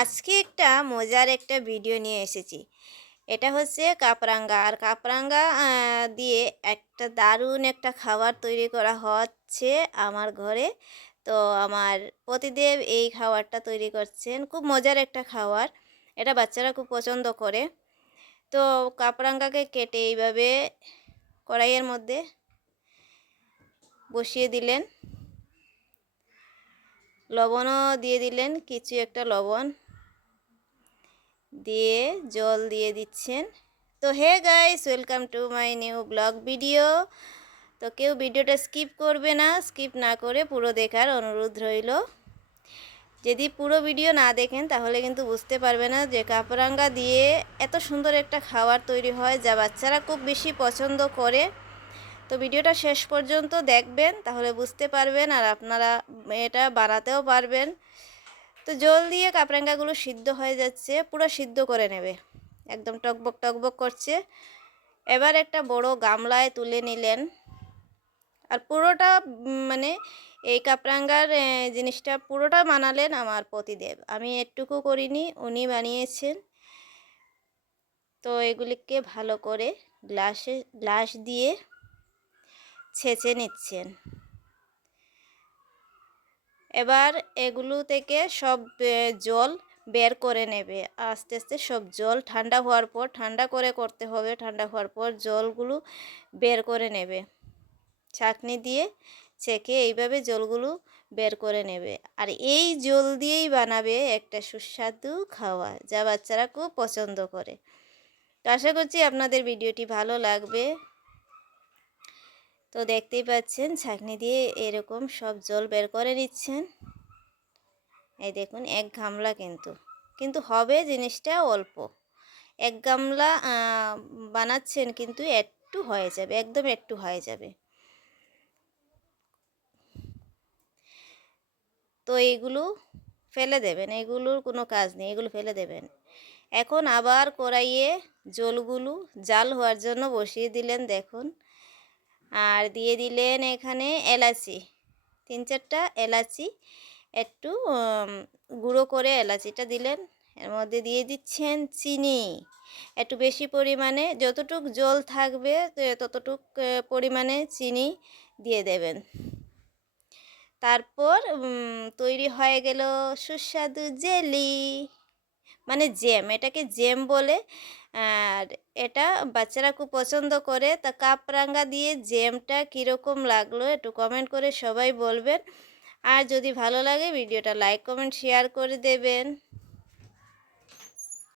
আজকে একটা মজার একটা ভিডিও নিয়ে এসেছি। এটা হচ্ছে কাপরাঙ্গা। আর কাপরাঙ্গা দিয়ে একটা দারুণ একটা খাবার তৈরি করা হচ্ছে আমার ঘরে। তো আমার পতিদেব এই খাবারটা তৈরি করছেন। খুব মজার একটা খাবার। এটা বাচ্চারা খুব পছন্দ করে। তো কাপরাঙ্গাকে কেটে এইভাবে কড়াইয়ের মধ্যে বসিয়ে দিলেন। লবণও দিয়ে দিলেন, কিছু একটা লবণ দিয়ে জল দিয়ে দিচ্ছেন। তো hey guys, welcome to my new blog video. তো কেউ ভিডিওটা স্কিপ করবে না, স্কিপ না করে পুরো দেখার অনুরোধ রইল। যদি পুরো ভিডিও না দেখেন তাহলে কিন্তু বুঝতে পারবে না যে কাপরাঙ্গা দিয়ে এত সুন্দর একটা খাবার তৈরি হয় যা বাচ্চারা খুব বেশি পছন্দ করে। তো ভিডিওটা শেষ পর্যন্ত দেখবেন, তাহলে বুঝতে পারবেন আর আপনারা এটা বানাতেও পারবেন। তো জল দিয়ে কাপরাঙ্গাগুলো সিদ্ধ হয়ে যাচ্ছে, পুরো সিদ্ধ করে নেবে, একদম টকবক টকবক করছে। এবার একটা বড় গামলায় তুলে নিলেন। আর পুরোটা মানে এই কাপরাঙ্গার জিনিসটা পুরোটা বানালেন আমার পতিদেব, আমি একটুকু করিনি, উনি বানিয়েছেন। তো এগুলিকে ভালো করে গ্লাস দিয়ে ছেঁচে নিচ্ছেন। এবার এগুলো থেকে সব জল বের করে নেবে আস্তে আস্তে। সব জল ঠান্ডা হওয়ার পর, ঠান্ডা করে করতে হবে, ঠান্ডা হওয়ার পর জলগুলো বের করে নেবে। ছাঁকনি দিয়ে ছেঁকে এইভাবে জলগুলো বের করে নেবে। আর এই জল দিয়েই বানাবে একটা সুস্বাদু খাবার যা বাচ্চারা খুব পছন্দ করে। তো আশা করছি আপনাদের ভিডিওটি ভালো লাগবে। তো দেখতেই পাচ্ছেন ছাঁকনি দিয়ে এরকম সব জল বের করে নিচ্ছেন। এই দেখুন, এক গামলা কিন্তু হবে জিনিসটা অল্প। এক গামলা বানাচ্ছেন কিন্তু একটু হয়ে যাবে, একদম একটু হয়ে যাবে। তো এইগুলো ফেলে দেবেন, এগুলোর কোনো কাজ নেই, এগুলো ফেলে দেবেন। এখন আবার কড়াইয়ে জলগুলো জাল হওয়ার জন্য বসিয়ে দিলেন দেখুন। আর দিয়ে দিলেন এখানে এলাচি, 3-4টা এলাচি, একটু গুঁড়ো করে এলাচিটা দিলেন। এর মধ্যে দিয়ে দিচ্ছেন চিনি, একটু বেশি পরিমাণে, যতটুক জল থাকবে ততটুক পরিমাণে চিনি দিয়ে দেবেন। তারপর তৈরি হয়ে গেল সুস্বাদু জেলি, মানে জ্যাম, এটাকে জ্যাম বলে। আর এটা বাচ্চারা খুব পছন্দ করে। তা কাপরাঙ্গা দিয়ে জ্যামটা কীরকম লাগলো একটু কমেন্ট করে সবাই বলবেন। আর যদি ভালো লাগে ভিডিওটা লাইক কমেন্ট শেয়ার করে দেবেন।